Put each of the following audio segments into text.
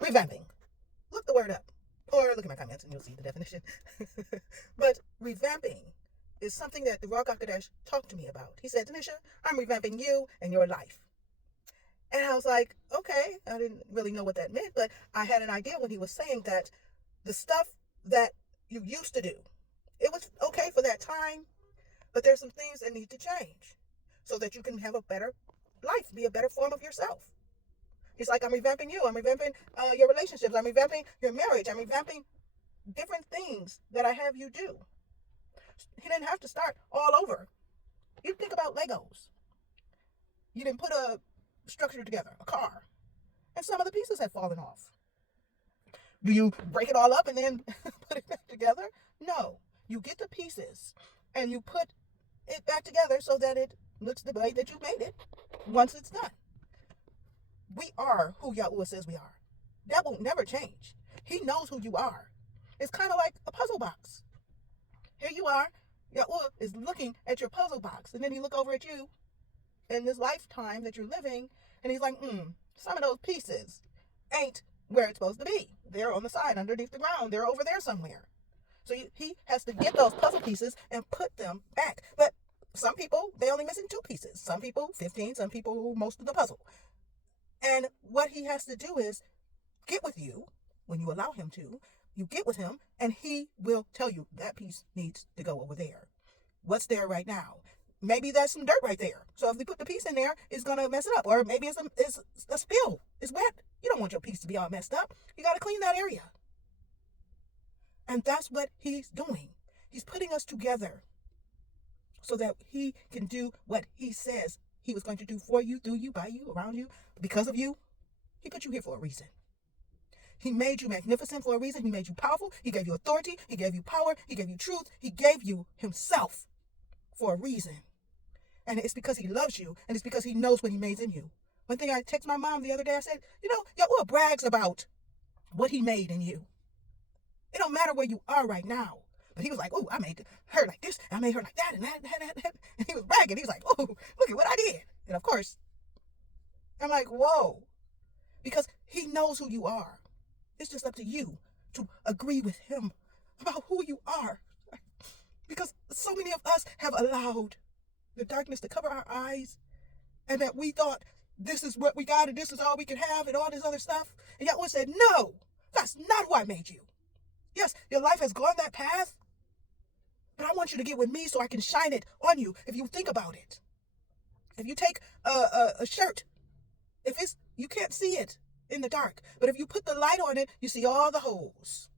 Revamping. Look the word up. Or look at my comments and you'll see the definition. But revamping is something that the Raw Kodesh talked to me about. He said, Tanisha, I'm revamping you and your life. And I was like, okay, I didn't really know what that meant, but I had an idea when he was saying that the stuff that you used to do, it was okay for that time, but there's some things that need to change so that you can have a better life, be a better form of yourself. He's like, I'm revamping you. I'm revamping your relationships. I'm revamping your marriage. I'm revamping different things that I have you do. He didn't have to start all over. You think about Legos. You didn't put a structure together, a car, and some of the pieces have fallen off. Do you break it all up and then put it back together? No. You get the pieces and you put it back together so that it looks the way that you made it once it's done. We are who Yahuah says we are. That will never change. He knows who you are. It's kind of like a puzzle box. Here you are. Yahuah is looking at your puzzle box, and then he look over at you in this lifetime that you're living, and he's like, some of those pieces ain't where it's supposed to be. They're on the side, underneath the ground. They're over there somewhere. So he has to get those puzzle pieces and put them back. But some people, they only missing 2 pieces. Some people, 15. Some people, most of the puzzle. And what he has to do is get with you when you allow him to. You get with him, and he will tell you that piece needs to go over there. What's there right now? Maybe there's some dirt right there. So if we put the piece in there, it's going to mess it up. Or maybe it's a spill. It's wet. You don't want your piece to be all messed up. You got to clean that area. And that's what he's doing. He's putting us together so that he can do what he says he was going to do for you, through you, by you, around you, because of you. He put you here for a reason. He made you magnificent for a reason. He made you powerful. He gave you authority. He gave you power. He gave you truth. He gave you himself for a reason. And it's because he loves you, and it's because he knows what he made in you. One thing I texted my mom the other day, I said, Yahuah brags about what he made in you. It don't matter where you are right now. But he was like, oh, I made her like this, and I made her like that, and that. And he was bragging. He was like, oh, look at what I did. And of course, I'm like, whoa. Because he knows who you are. It's just up to you to agree with him about who you are. Because so many of us have allowed the darkness to cover our eyes, and that we thought this is what we got and this is all we can have and all this other stuff. And Yahuah said, no, that's not who I made you. Yes, your life has gone that path, but I want you to get with me so I can shine it on you. If you think about it, if you take a shirt, you can't see it in the dark, but if you put the light on it, you see all the holes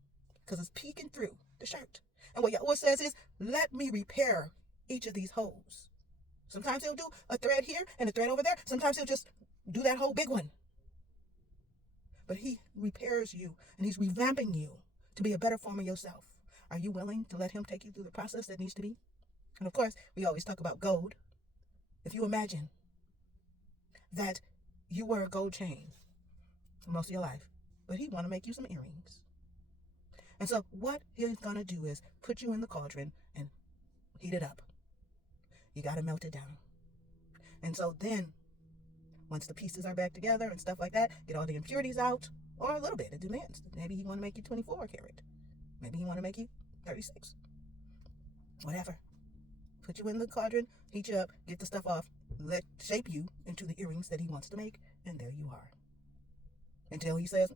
because it's peeking through the shirt. And what Yahuah says is, let me repair each of these holes. Sometimes he'll do a thread here and a thread over there. Sometimes he'll just do that whole big one. But he repairs you, and he's revamping you to be a better form of yourself. Are you willing to let him take you through the process that needs to be? And of course, we always talk about gold. If you imagine that you wear a gold chain for most of your life, but he want to make you some earrings. And so what he's going to do is put you in the cauldron and heat it up. You got to melt it down. And so then, once the pieces are back together and stuff like that, get all the impurities out, or a little bit, it depends. Maybe he want to make you 24 karat. Maybe he want to make you 36. Whatever. Put you in the cauldron, heat you up, get the stuff off, shape you into the earrings that he wants to make, and there you are. Until he says,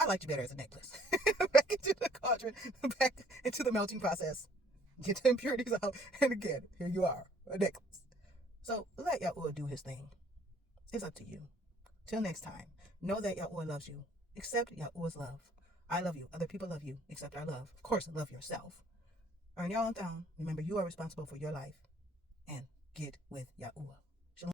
I liked you better as a necklace. Back into the cauldron, back into the melting process. Get the impurities out, and again, here you are, a necklace. So let Yahuah do his thing. It's up to you. Till next time, know that Yahuah loves you. Accept Yahuah's love. I love you. Other people love you. Accept our love. Of course, love yourself. Earn your own down. Remember, you are responsible for your life. And get with Yahuah.